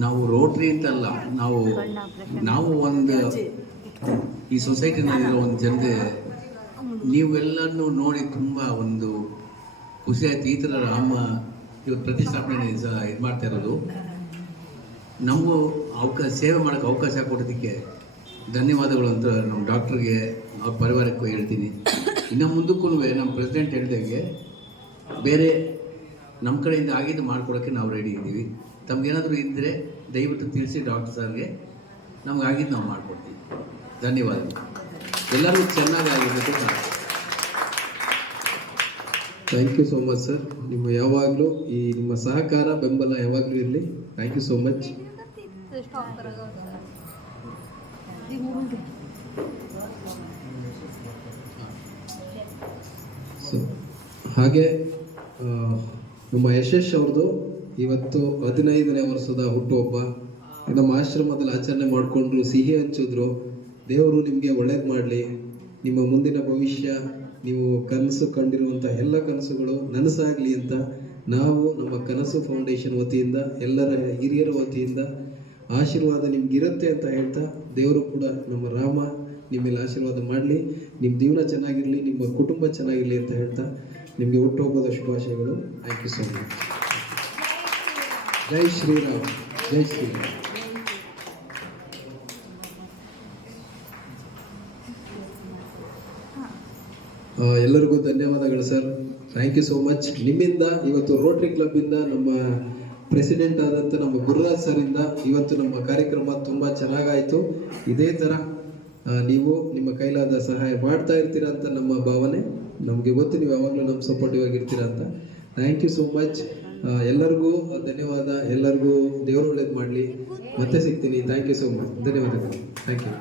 ನೀವು ರೋಟ್ರಿ ಅಂತಲ್ಲ, ನಾವು ನಾವು ಒಂದು ಈ ಸೊಸೈಟಿನಲ್ಲಿರೋ ಒಂದು ಜನತೆ, ನೀವೆಲ್ಲನೂ ನೋಡಿ ತುಂಬ ಒಂದು ಖುಷಿ ಆಯ್ತು. ಈ ಥರ ರಾಮ ಇವ್ರ ಪ್ರತಿಷ್ಠಾಪನೆ ಇದು ಮಾಡ್ತಾ ಇರೋದು. ನಮಗೂ ಅವಕಾಶ, ಸೇವೆ ಮಾಡೋಕ್ಕೆ ಅವಕಾಶ ಕೊಡೋದಕ್ಕೆ ಧನ್ಯವಾದಗಳು ಅಂತ ನಮ್ಮ ಡಾಕ್ಟ್ರಿಗೆ, ಅವ್ರ ಪರಿವಾರಕ್ಕೂ ಹೇಳ್ತೀನಿ. ಇನ್ನು ಮುಂದಕ್ಕೂ ನಮ್ಮ ಪ್ರೆಸಿಡೆಂಟ್ ಹೇಳಿದಂಗೆ ಬೇರೆ ನಮ್ಮ ಕಡೆಯಿಂದ ಆಗಿದ್ದು ಮಾಡ್ಕೊಡೋಕ್ಕೆ ನಾವು ರೆಡಿ ಇದ್ದೀವಿ. ತಮಗೇನಾದರೂ ಇದ್ದರೆ ದಯವಿಟ್ಟು ತಿಳಿಸಿ ಡಾಕ್ಟರ್ ಸರ್ಗೆ. ನಮಗಾಗಿದ್ದು ನಾವು ಮಾಡಿಕೊಡ್ತೀವಿ. ಧನ್ಯವಾದಗಳು. ಎಲ್ಲರೂ ಚೆನ್ನಾಗಿ ಆಗಿರ್ಬೇಕು thank you so much sir ನಿಮ್ಮ ಯಾವಾಗಲೂ ಈ ನಿಮ್ಮ ಸಹಕಾರ, ಬೆಂಬಲ ಯಾವಾಗಲೂ ಇರಲಿ. ಥ್ಯಾಂಕ್ ಯು ಸೋ ಮಚ್ ಹಾಗೆ ನಮ್ಮ ಯಶಸ್ ಅವ್ರದ್ದು ಇವತ್ತು ಹದಿನೈದನೇ ವರ್ಷದ ಹುಟ್ಟುಹಬ್ಬ. ನಮ್ಮ ಆಶ್ರಮದಲ್ಲಿ ಆಚರಣೆ ಮಾಡಿಕೊಂಡ್ರು, ಸಿಹಿ ಹಂಚಿದ್ರು. ದೇವರು ನಿಮಗೆ ಒಳ್ಳೇದು ಮಾಡಲಿ. ನಿಮ್ಮ ಮುಂದಿನ ಭವಿಷ್ಯ, ನೀವು ಕನಸು ಕಂಡಿರುವಂಥ ಎಲ್ಲ ಕನಸುಗಳು ನನಸಾಗಲಿ ಅಂತ ನಾವು ನಮ್ಮ ಕನಸು ಫೌಂಡೇಶನ್ ವತಿಯಿಂದ, ಎಲ್ಲರ ಹಿರಿಯರ ವತಿಯಿಂದ ಆಶೀರ್ವಾದ ನಿಮ್ಗಿರುತ್ತೆ ಅಂತ ಹೇಳ್ತಾ ದೇವರು ಕೂಡ ನಮ್ಮ ರಾಮ ನಿಮ್ಮೆಲ್ಲ ಆಶೀರ್ವಾದ ಮಾಡಲಿ. ನಿಮ್ಮ ಜೀವನ ಚೆನ್ನಾಗಿರಲಿ, ನಿಮ್ಮ ಕುಟುಂಬ ಚೆನ್ನಾಗಿರಲಿ ಅಂತ ಹೇಳ್ತಾ ನಿಮಗೆ ಹುಟ್ಟುಹಬ್ಬದ ಶುಭಾಶಯಗಳು. ಥ್ಯಾಂಕ್ ಯು ಸೊ ಮಚ್ ಜೈ ಶ್ರೀರಾಮ್. ಜೈ ಶ್ರೀರಾಮ್. ಎಲ್ಲರಿಗೂ ಧನ್ಯವಾದಗಳು sir thank you so much ನಿಮ್ಮಿಂದ, ಇವತ್ತು ರೋಟ್ರಿ ಕ್ಲಬ್ಬಿಂದ ನಮ್ಮ ಪ್ರೆಸಿಡೆಂಟ್ ಆದಂಥ ನಮ್ಮ ಗುರುರಾಜ್ ಇಂದ ಇವತ್ತು ನಮ್ಮ ಕಾರ್ಯಕ್ರಮ ತುಂಬ ಚೆನ್ನಾಗಾಯಿತು. ಇದೇ ಥರ ನೀವು ನಿಮ್ಮ ಕೈಲಾದ ಸಹಾಯ ಮಾಡ್ತಾ ಇರ್ತೀರಾ ಅಂತ ನಮ್ಮ ಭಾವನೆ. ನಮಗೆ ಗೊತ್ತು, ನೀವು ಯಾವಾಗಲೂ ನಮ್ಮ ಸಪೋರ್ಟಿವ್ ಆಗಿರ್ತೀರಾ ಅಂತ. ಥ್ಯಾಂಕ್ ಯು ಸೋ ಮಚ್ ಎಲ್ಲರಿಗೂ ಧನ್ಯವಾದ. ಎಲ್ಲರಿಗೂ ದೇವರು ಒಳ್ಳೇದು ಮಾಡಲಿ. ಮತ್ತೆ ಸಿಗ್ತೀನಿ. ಥ್ಯಾಂಕ್ ಯು ಸೋ ಮಚ್ ಧನ್ಯವಾದಗಳು. Thank you